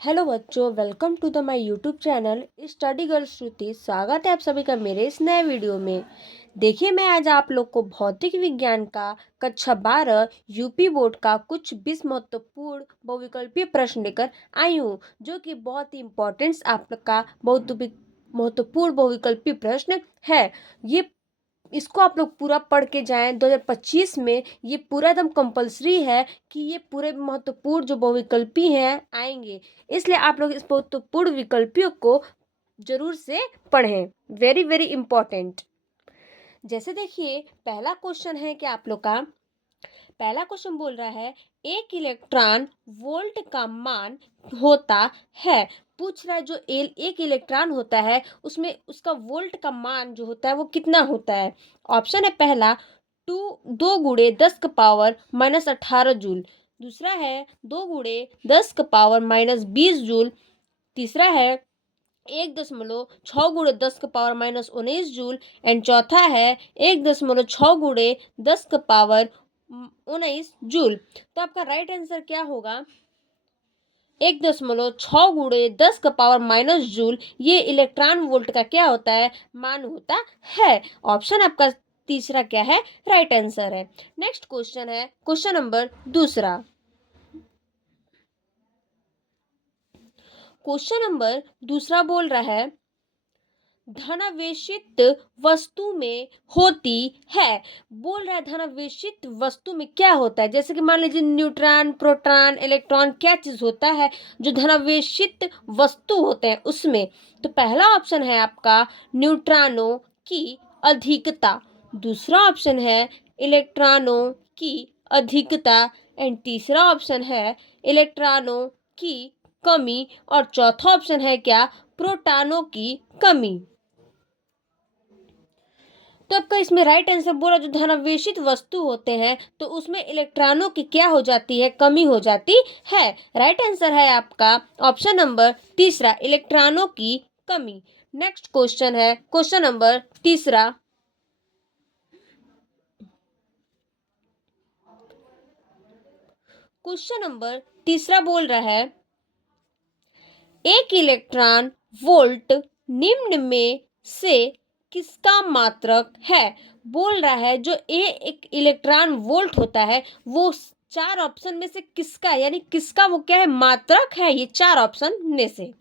Hello बच्चों, welcome to the my YouTube channel study girl Shruti. स्वागत है आप सभी का मेरे इस नए वीडियो में। देखिए, मैं आज आप लोग को भौतिक विज्ञान का कक्षा 12 यूपी बोर्ड का कुछ 20 महत्वपूर्ण बहुविकल्पीय प्रश्न लेकर आई हूँ, जो कि बहुत ही इम्पोर्टेंट आप लोग का बहुत महत्वपूर्ण बहुविकल्पीय प्रश्न है। ये इसको आप लोग पूरा पढ़ के जाएं। 2025 में ये पूरा एकदम कंपलसरी है कि ये पूरे महत्वपूर्ण जो बहुविकल्पी हैं आएंगे, इसलिए आप लोग इस महत्वपूर्ण विकल्पियों को जरूर से पढ़ें। Very very important. जैसे देखिए, पहला क्वेश्चन है कि आप लोग का पहला क्वेश्चन बोल रहा है एक इलेक्ट्रॉन वोल्ट का मान होता है। पूछ रहा है जो एक इलेक्ट्रॉन होता है उसमें उसका वोल्ट का मान जो होता है वो कितना होता है। ऑप्शन है पहला 2 × 10⁻⁻18 जूल। दूसरा है 2 × 10⁻⁻20 जूल। तीसरा है 1.6 × 10⁻⁻19 जूल। एंड चौथा है 1.6 × 10⁻19 जूल। तो आपका राइट आंसर क्या होगा? 1.6 × 10⁻⁻- जूल ये इलेक्ट्रॉन वोल्ट का क्या होता है? मान होता है। ऑप्शन आपका तीसरा क्या है? राइट आंसर है। नेक्स्ट क्वेश्चन है क्वेश्चन नंबर दूसरा। क्वेश्चन नंबर दूसरा बोल रहा है धनावेशित वस्तु में होती है। बोल रहा है धनावेशित वस्तु में क्या होता है। जैसे कि मान लीजिए न्यूट्रॉन, प्रोटॉन, इलेक्ट्रॉन, क्या चीज होता है जो धनावेशित वस्तु होते हैं उसमें। तो पहला ऑप्शन है आपका न्यूट्रॉनों की अधिकता। दूसरा ऑप्शन है इलेक्ट्रॉनों की अधिकता। एंड तीसरा ऑप्शन है इलेक्ट्रॉनों की कमी। और चौथा ऑप्शन है क्या? प्रोटॉनों की कमी। तो आपका इसमें राइट आंसर बोला जो धनावेशित वस्तु होते हैं तो उसमें इलेक्ट्रॉनों की क्या हो जाती है? कमी हो जाती है। राइट आंसर है आपका ऑप्शन नंबर तीसरा, इलेक्ट्रॉनों की कमी। नेक्स्ट क्वेश्चन है क्वेश्चन नंबर तीसरा। क्वेश्चन नंबर तीसरा बोल रहा है एक इलेक्ट्रॉन वोल्ट निम्न में से किसका मात्रक है। बोल रहा है जो एक इलेक्ट्रॉन वोल्ट होता है वो चार ऑप्शन में से किसका, यानी किसका वो क्या है? मात्रक है। ये चार ऑप्शन में से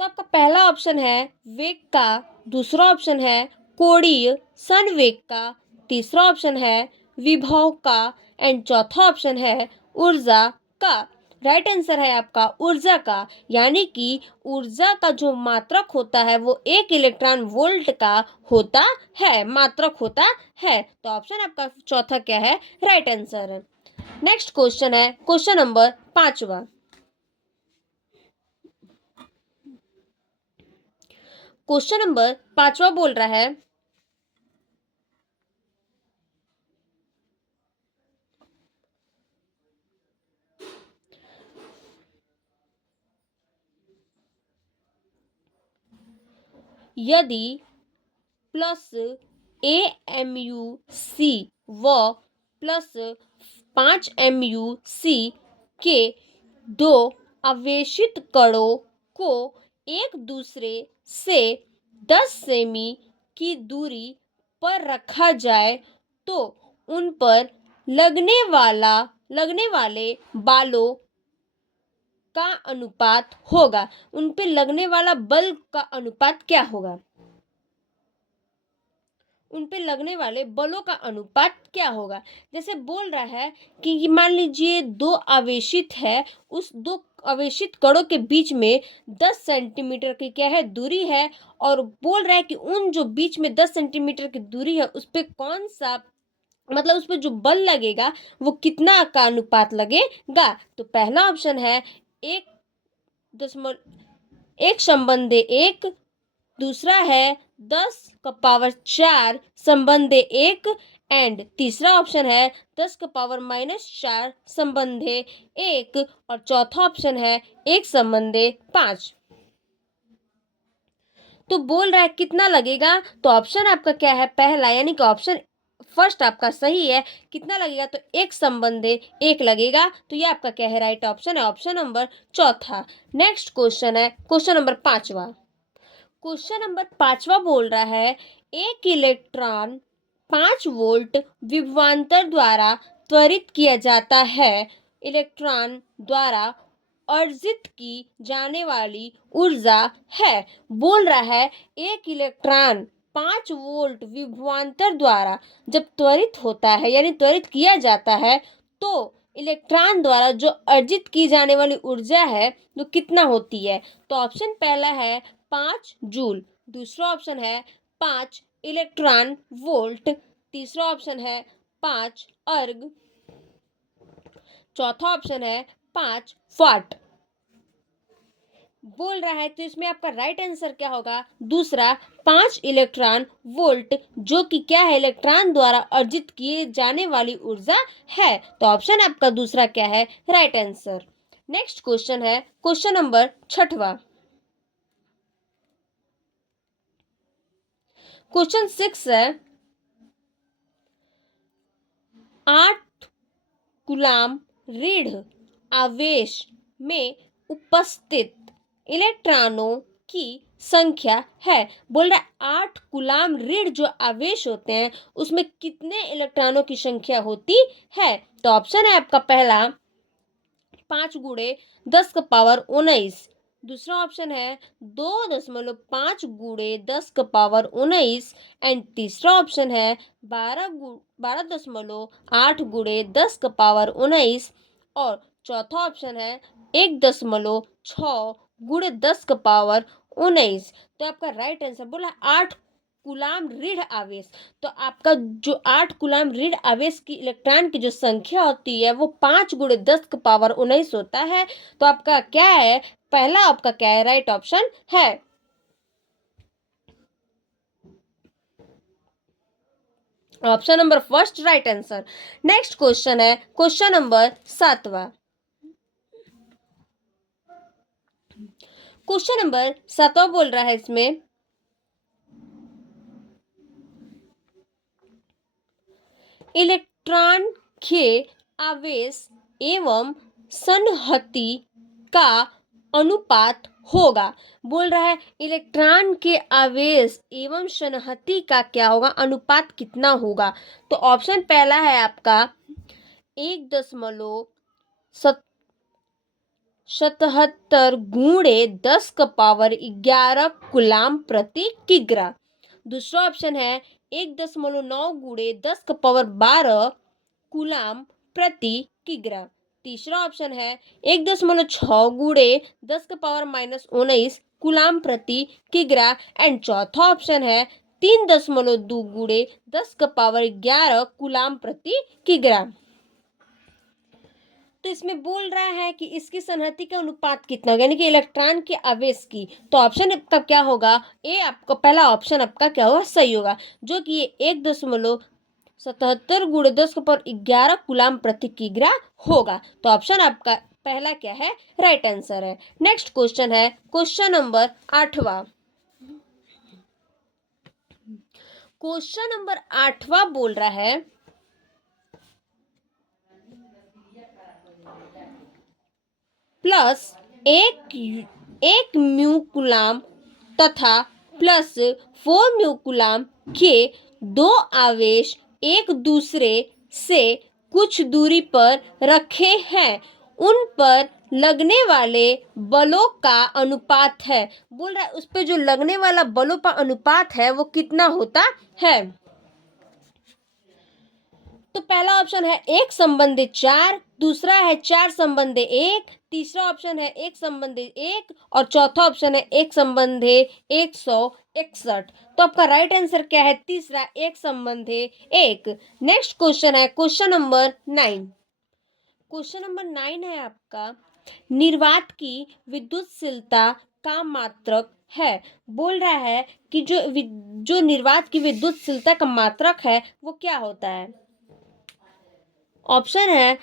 तो आपका पहला ऑप्शन है वेग का। दूसरा ऑप्शन है कोणीय संवेग का। तीसरा ऑप्शन है विभव का। एंड चौथा ऑप्शन है ऊर्जा का। राइट आंसर है आपका ऊर्जा का, यानी कि ऊर्जा का जो मात्रक होता है वो एक इलेक्ट्रॉन वोल्ट का होता है, मात्रक होता है। तो ऑप्शन आपका चौथा क्या है? राइट आंसर है। नेक्स्ट क्वेश्चन है क्वेश्चन नंबर पांचवा। क्वेश्चन नंबर पांचवा बोल रहा है यदि +AMUC व +5MUC के दो आवेशित कणों को एक दूसरे से 10 सेमी की दूरी पर रखा जाए तो उन पर लगने वाले बालों का अनुपात होगा। उन पे लगने वाला बल का अनुपात क्या होगा? उन पे लगने वाले बलों का अनुपात क्या होगा? जैसे बोल रहा है कि मान लीजिए दो आवेशित है, उस दो आवेशित कणों के बीच में 10 सेंटीमीटर की क्या है? दूरी है। और बोल रहा है कि उन जो बीच में 10 सेंटीमीटर की दूरी है उस पे कौन सा, मतलब उस पे जो बल लगेगा वो कितना का अनुपात लगेगा। तो पहला ऑप्शन है 1.1/1। दूसरा है 10⁻⁴ संबंध 1। एंड तीसरा ऑप्शन है 10⁻⁻4 संबंध 1। और चौथा ऑप्शन है 1/5। तो बोल रहा है कितना लगेगा। तो ऑप्शन आपका क्या है? पहला, यानी कि ऑप्शन फर्स्ट आपका सही है। कितना लगेगा? तो एक संबंधे एक लगेगा। तो ये आपका क्या है? राइट ऑप्शन है, ऑप्शन नंबर चौथा। नेक्स्ट क्वेश्चन है क्वेश्चन नंबर 5वां। क्वेश्चन नंबर 5वां बोल रहा है एक इलेक्ट्रॉन 5 वोल्ट विभवांतर द्वारा त्वरित किया जाता है। इलेक्ट्रॉन द्वारा अर्जित की जाने वाली ऊर्जा है। बोल रहा है एक इलेक्ट्रॉन 5 वोल्ट विभवांतर द्वारा जब त्वरित होता है यानी त्वरित किया जाता है तो इलेक्ट्रॉन द्वारा जो अर्जित की जाने वाली ऊर्जा है वो कितना होती है? तो ऑप्शन पहला है 5 जूल, दूसरा ऑप्शन है 5 इलेक्ट्रॉन वोल्ट, तीसरा ऑप्शन है 5 अर्ग, चौथा ऑप्शन है 5 वाट। बोल रहा है तो इसमें आपका राइट आंसर क्या होगा? दूसरा 5 इलेक्ट्रॉन वोल्ट, जो कि क्या है? इलेक्ट्रॉन द्वारा अर्जित किए जाने वाली ऊर्जा है। तो ऑप्शन आपका दूसरा क्या है? Right answer. नेक्स्ट क्वेश्चन है क्वेश्चन नंबर 6वां। क्वेश्चन 6 है 8 कूलाम ऋण आवेश में उपस्थित इलेक्ट्रॉनों की संख्या है। बोल रहा है 8 कूलाम ऋण जो आवेश होते हैं उसमें कितने इलेक्ट्रॉनों की संख्या होती है? तो ऑप्शन है आपका पहला 5 × 10⁻¹৯, दूसरा ऑप्शन है 2.5 × 10⁻¹९ एंड तीसरा ऑप्शन है 12.8 × 10⁻¹९ और चौथा ऑप्शन है 1.6 × 10⁻19। तो आपका राइट आंसर बोला 8 कूलाम ऋण आवेश। तो आपका जो 8 कूलाम ऋण आवेश की इलेक्ट्रॉन की जो संख्या होती है वो 5 × 10⁻19 होता है। तो आपका क्या है? पहला आपका क्या है? राइट ऑप्शन है। Option number first right answer. Next question है क्वेश्चन नंबर 7वां। क्वेश्चन नंबर 7वां बोल रहा है इसमें इलेक्ट्रॉन के आवेश एवं संहति का अनुपात होगा। बोल रहा है इलेक्ट्रॉन के आवेश एवं संहति का क्या होगा? अनुपात कितना होगा? तो ऑप्शन पहला है आपका 1.77 × 10⁻11 कूलाम प्रति किग्रा, दूसरा ऑप्शन है 1.9 × 10⁻12 कूलाम प्रति किग्रा, तीसरा ऑप्शन है 1.6 × 10⁻−19 कूलाम प्रति किग्रा एंड चौथा ऑप्शन है 3.2 × 10⁻11 कूलाम प्रति किग्रा। तो इसमें बोल रहा है कि इसकी संहति का अनुपात कितना होगा यानी कि इलेक्ट्रॉन के आवेश की। तो ऑप्शन आपका क्या होगा? ए आपका पहला ऑप्शन आपका क्या होगा? सही होगा, जो कि 1.77 × 10⁻11 कूलाम प्रति किग्रा होगा। तो ऑप्शन आपका पहला क्या है? राइट आंसर है। नेक्स्ट क्वेश्चन है क्वेश्चन नंबर 8वां। क्वेश्चन नंबर 8वां बोल रहा है प्लस एक म्यू कूलाम तथा प्लस 4 म्यू कूलाम के दो आवेश एक दूसरे से कुछ दूरी पर रखे हैं, उन पर लगने वाले बलों का अनुपात है। बोल रहा है उस पे जो लगने वाला बलों का अनुपात है वो कितना होता है? तो पहला ऑप्शन है 1:4, दूसरा है 4:1, तीसरा ऑप्शन है 1:1 और चौथा ऑप्शन है 1:161। तो आपका राइट आंसर क्या है? तीसरा 1:1। नेक्स्ट क्वेश्चन है क्वेश्चन नंबर 9। क्वेश्चन नंबर 9 है आपका निर्वात की विद्युतशीलता का मात्रक है। बोल रहा है कि जो निर्वात की विद्युतशीलता का मात्रक है वो क्या होता है? ऑप्शन है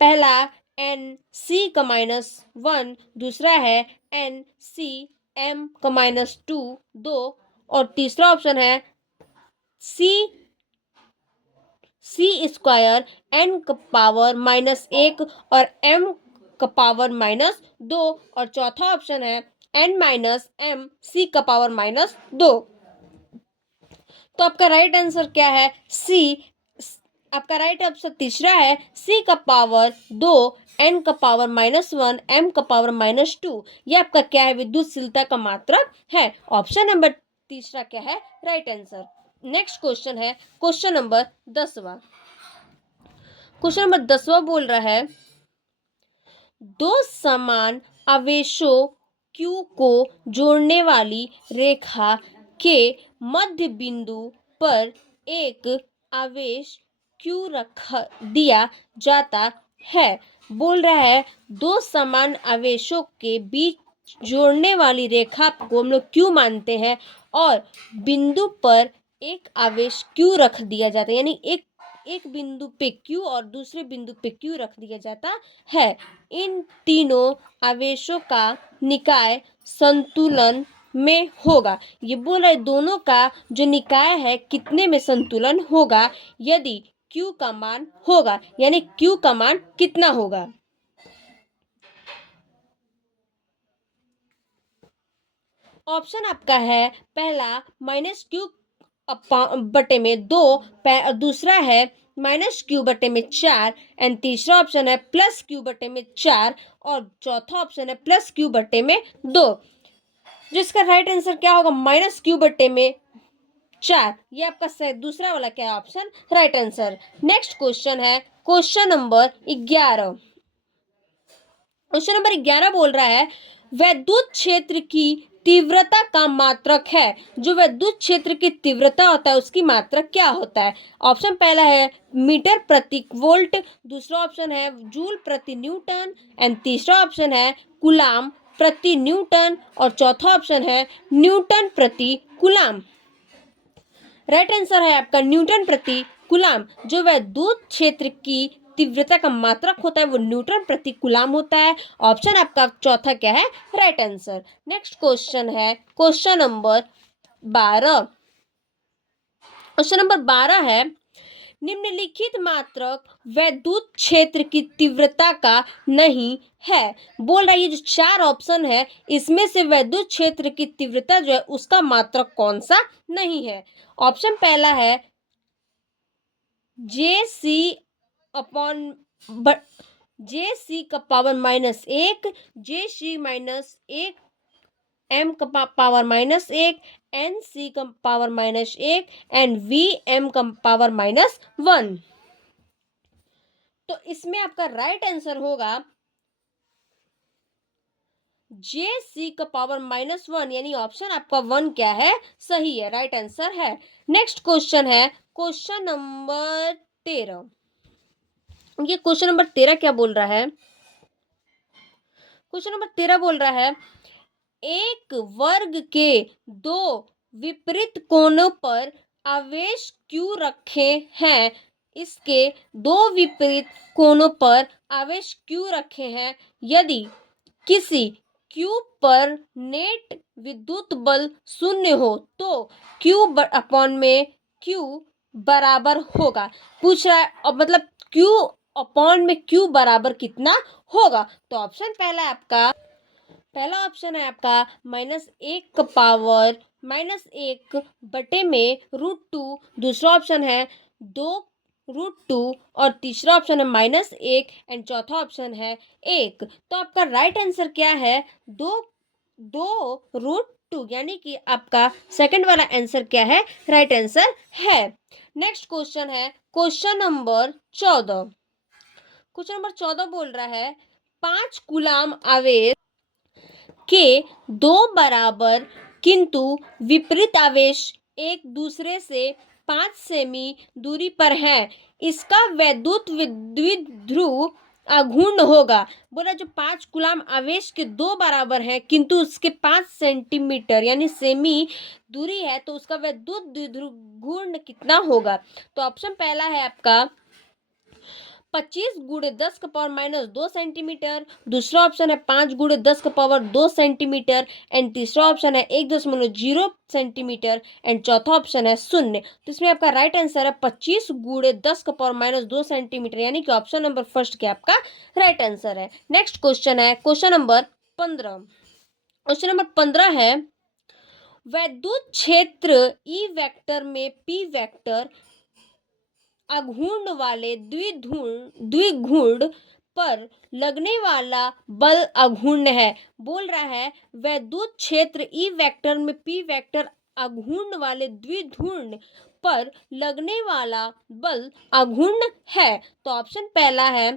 पहला Nc⁻1, दूसरा है Nc m⁻2 2 और तीसरा ऑप्शन है c² n का पावर -1 और m का पावर -2 और चौथा ऑप्शन है n माइनस m c का पावर -2। तो आपका राइट आंसर क्या है? सी। आपका राइट आंसर तीसरा है c का पावर 2, n का पावर -1, m का पावर -2। ये आपका क्या है? विद्युतशीलता का मात्रक है। ऑप्शन नंबर तीसरा क्या है? Right answer. नेक्स्ट क्वेश्चन है क्वेश्चन नंबर 10वां। क्वेश्चन नंबर 10वां बोल रहा है दो समान आवेशों Q को जोड़ने वाली रेखा के मध्य बिंदु पर एक आवेश Q रख दिया जाता है। बोल रहा है दो समान आवेशों के बीच जोड़ने वाली रेखा को हम लोग Q मानते हैं और बिंदु पर एक आवेश Q रख दिया जाता है, यानी एक बिंदु पे Q और दूसरे बिंदु पे Q रख दिया जाता है। इन तीनों आवेशों का निकाय संतुलन में होगा। ये बोल रहा है दोनों का जो निकाय है कितने में संतुलन होगा यदि Q का मान होगा, यानी Q का मान कितना होगा। ऑप्शन आपका है पहला -Q बटे में 2, दूसरा है -Q बटे में 4 एंड तीसरा ऑप्शन है +Q बटे में 4 और चौथा ऑप्शन है +Q बटे में 2। जिसका राइट आंसर क्या होगा? -Q बटे में 4। ये आपका दूसरा वाला क्या है? Option right answer. Next question है क्वेश्चन नंबर 11। क्वेश्चन नंबर 11 बोल रहा है वैद्युत क्षेत्र की तीव्रता का मात्रक है। जो वैद्युत क्षेत्र की तीव्रता होता है उसकी मात्रक क्या होता है? ऑप्शन पहला है मीटर प्रति वोल्ट, दूसरा ऑप्शन है जूल प्रति न्यूटन एंड तीसरा ऑप्शन है कूलाम प्रति न्यूटन और चौथा ऑप्शन है न्यूटन प्रति कूलाम। राइट आंसर है आपका न्यूटन प्रति कूलाम। जो वैद्युत क्षेत्र की तीव्रता का मात्रक होता है वो न्यूटन प्रति कूलाम होता है। ऑप्शन आपका चौथा क्या है? Right answer. नेक्स्ट क्वेश्चन है क्वेश्चन नंबर 12। क्वेश्चन नंबर 12 है निम्नलिखित मात्रक वैद्युत क्षेत्र की तीव्रता का नहीं है। बोल रहा है ये जो चार ऑप्शन है इसमें से वैद्युत क्षेत्र की तीव्रता जो है उसका मात्रक कौन सा नहीं है। ऑप्शन पहला है JC का पावर -1, JC -1, M का पावर -1, NC का पावर -1 एंड VM का पावर -1। तो इसमें आपका राइट आंसर होगा JC का पावर -1, यानी ऑप्शन आपका 1 क्या है? सही है, राइट आंसर है। नेक्स्ट क्वेश्चन है क्वेश्चन नंबर 13। ये क्वेश्चन नंबर 13 क्या बोल रहा है? क्वेश्चन नंबर 13 बोल रहा है एक वर्ग के दो विपरीत कोनों पर आवेश Q रखे हैं। इसके दो विपरीत कोनों पर आवेश Q रखे हैं। यदि किसी Q पर नेट विद्युत बल 0 हो तो Q अपॉन में Q बराबर होगा। पूछ रहा है और मतलब Q अपॉन में Q बराबर कितना होगा। तो ऑप्शन पहला ऑप्शन है आपका -1 का पावर -1 बटे में √2, दूसरा ऑप्शन है 2√2 और तीसरा ऑप्शन है -1 एंड चौथा ऑप्शन है 1। तो आपका राइट आंसर क्या है? 2√2, यानी कि आपका सेकंड वाला आंसर क्या है? राइट आंसर है। नेक्स्ट क्वेश्चन है क्वेश्चन नंबर 14। क्वेश्चन नंबर 14 बोल रहा है 5 कूलाम आवेश के दो बराबर किंतु विपरीत आवेश एक दूसरे से 5 सेमी दूरी पर है। इसका वैद्युत द्विध्रुव अघूर्ण होगा। बोला जो 5 कूलाम आवेश के दो बराबर है किंतु उसके 5 सेंटीमीटर यानी सेमी दूरी है तो उसका वैद्युत द्विध्रुव घूर्ण कितना होगा। तो ऑप्शन पहला है आपका 25 गुणे 10 का पावर -2 सेंटीमीटर, दूसरा ऑप्शन है 5 गुणे 10 का पावर 2 सेंटीमीटर एंड तीसरा ऑप्शन है 1.0 सेंटीमीटर एंड चौथा ऑप्शन है 0। तो इसमें आपका राइट आंसर है 25 गुणे 10 का पावर -2 सेंटीमीटर, यानी कि ऑप्शन नंबर फर्स्ट क्या आपका राइट आंसर है। नेक्स्ट क्वेश्चन है क्वेश्चन नंबर 15। क्वेश्चन नंबर 15 है वैद्युत क्षेत्र ई वेक्टर में पी वेक्टर अघूर्ण वाले द्विघूर्ण पर लगने वाला बल अघूर्ण है। बोल रहा है वैद्युत क्षेत्र ई वेक्टर में पी वेक्टर अघूर्ण वाले द्विघूर्ण पर लगने वाला बल अघूर्ण है। तो ऑप्शन पहला है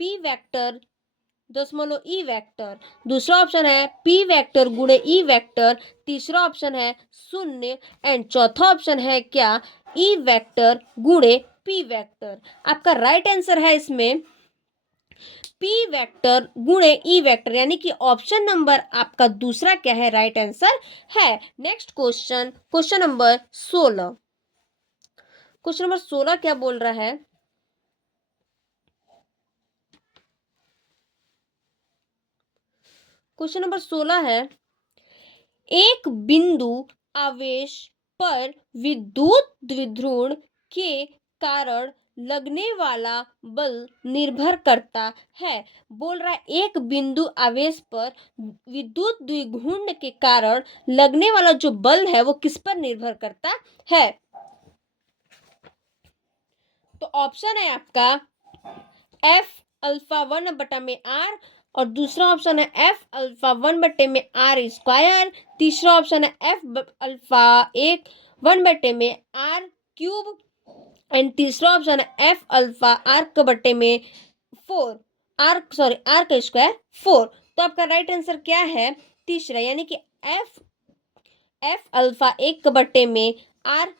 पी वेक्टर दशमलव ई वेक्टर, दूसरा ऑप्शन है पी वेक्टर गुणे ई वेक्टर, तीसरा ऑप्शन है 0 एंड चौथा ऑप्शन है क्या ई वेक्टर गुणे पी वेक्टर। आपका राइट आंसर है इसमें पी वेक्टर गुणे ई वेक्टर, यानी कि ऑप्शन नंबर आपका दूसरा क्या है राइट आंसर है। Next question question number 16। Question number 16 क्या बोल रहा है क्वेश्चन नंबर 16 है एक बिंदु आवेश पर विद्युत द्विध्रुव के कारण लगने वाला बल निर्भर करता है। बोल रहा है एक बिंदु आवेश पर विद्युत द्विघूर्ण के कारण लगने वाला जो बल है वो किस पर निर्भर करता है। तो ऑप्शन है आपका एफ अल्फा 1/r और दूसरा ऑप्शन है एफ अल्फा 1/r², तीसरा ऑप्शन है एफ अल्फा 1/r³ एंड तीसरा ऑप्शन है एफ अल्फा r² 4। तो आपका राइट आंसर क्या है तीसरा, यानी कि एफ अल्फा 1/r³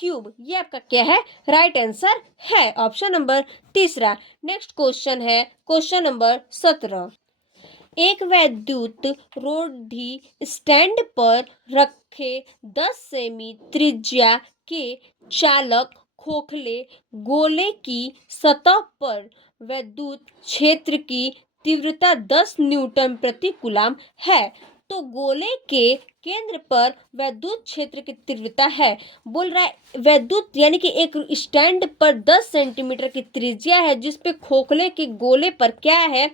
ये आपका क्या है राइट आंसर है, ऑप्शन नंबर तीसरा। नेक्स्ट क्वेश्चन है क्वेश्चन नंबर 17। एक वैद्युत रोधी स्टैंड पर रखे 10 सेमी त्रिज्या के चालक खोखले गोले की सतह पर वैद्युत क्षेत्र की तीव्रता 10 न्यूटन प्रति कूलम है। तो गोले के केंद्र पर वैद्युत क्षेत्र की तीव्रता है। बोल रहा है वैद्युत यानी कि एक स्टैंड पर 10 सेंटीमीटर की त्रिज्या है जिसपे खोखले के गोले पर क्या है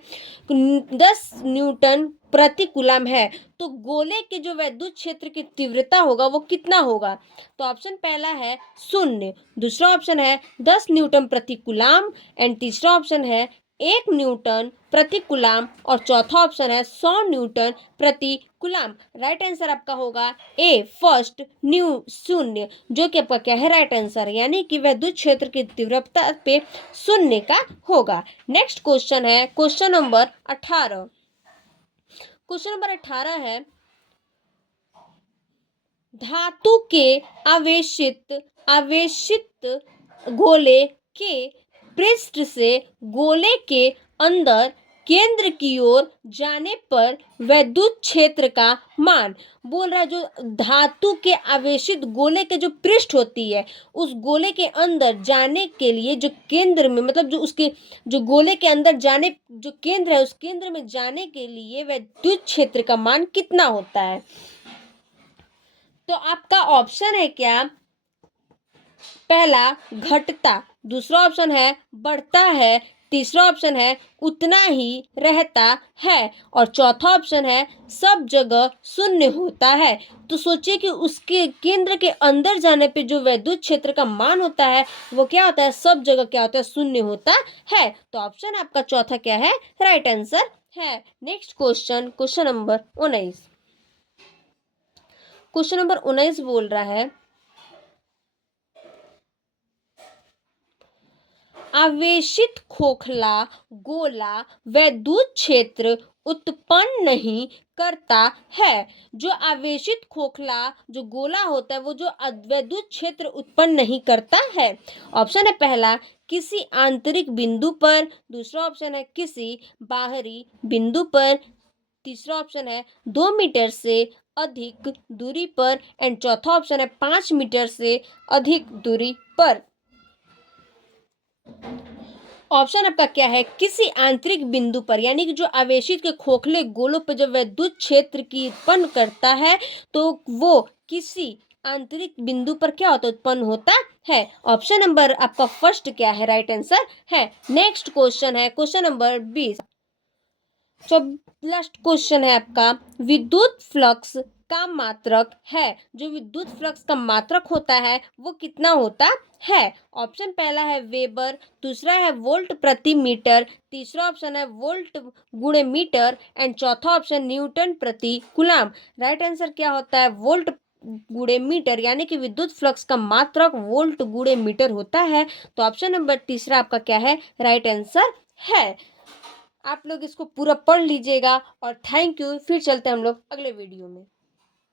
10 न्यूटन प्रति कूलम है। तो गोले के जो वैद्युत क्षेत्र की तीव्रता होगा वो कितना होगा। तो ऑप्शन पहला है 0, दूसरा ऑप्शन है 10 न्यूटन प्रति कूलम एंड तीसरा ऑप्शन है 1 न्यूटन प्रति कूलम और चौथा ऑप्शन है 100 न्यूटन प्रति कूलम। राइट आंसर आपका होगा ए फर्स्ट 0, जो कि आपका क्या है राइट आंसर, यानी कि वैद्युत क्षेत्र की तीव्रता पे 0 का होगा। नेक्स्ट क्वेश्चन है क्वेश्चन नंबर 18। क्वेश्चन नंबर 18 है धातु के आवेशित गोले के पृष्ठ से गोले के अंदर केंद्र की ओर जाने पर वैद्युत क्षेत्र का मान। बोल रहा है जो धातु के आवेशित गोले के जो पृष्ठ होती है उस गोले के अंदर जाने के लिए जो केंद्र में मतलब जो उसके जो गोले के अंदर जाने जो केंद्र है उस केंद्र में जाने के लिए वैद्युत क्षेत्र का मान कितना होता है। तो आपका ऑप्शन है क्या पहला घटता, दूसरा ऑप्शन है बढ़ता है, तीसरा ऑप्शन है उतना ही रहता है और चौथा ऑप्शन है सब जगह 0 होता है। तो सोचिए कि उसके केंद्र के अंदर जाने पे जो वैद्युत क्षेत्र का मान होता है वो क्या होता है सब जगह क्या होता है 0 होता है। तो ऑप्शन आपका चौथा क्या है राइट आंसर है। Next question question number 19। Question number 19 बोल रहा है आवेशित खोखला गोला वैद्युत क्षेत्र उत्पन्न नहीं करता है। जो आवेशित खोखला जो गोला होता है वो जो वैद्युत क्षेत्र उत्पन्न नहीं करता है। ऑप्शन है पहला किसी आंतरिक बिंदु पर, दूसरा ऑप्शन है किसी बाहरी बिंदु पर, तीसरा ऑप्शन है 2 मीटर से अधिक दूरी पर एंड चौथा ऑप्शन है 5 मीटर से अधिक दूरी पर। ऑप्शन आपका क्या है, किसी आंतरिक बिंदु पर, यानी कि जो आवेशित के खोखले गोलों पर जब विद्युत क्षेत्र की उत्पन्न करता है तो वो किसी आंतरिक बिंदु पर क्या होता उत्पन्न होता है। ऑप्शन नंबर आपका फर्स्ट क्या है, राइट आंसर है। नेक्स्ट क्वेश्चन है क्वेश्चन नंबर 20। तो लास्ट क्वेश्चन है आपका, विद्युत फ्लक्स का मात्रक है, जो विद्युत फ्लक्स का मात्रक होता है वो कितना होता है। ऑप्शन पहला है वेबर, दूसरा है वोल्ट प्रति मीटर, तीसरा ऑप्शन है वोल्ट गुणे मीटर एंड चौथा ऑप्शन न्यूटन प्रति कूलाम। राइट आंसर क्या होता है, वोल्ट गुणे मीटर, यानी कि विद्युत फ्लक्स का मात्रक वोल्ट गुणे मीटर होता है। तो ऑप्शन नंबर तीसरा आपका क्या है, राइट आंसर है। आप लोग इसको पूरा पढ़ लीजिएगा और थैंक यू। फिर चलते हैं हम लोग अगले वीडियो में।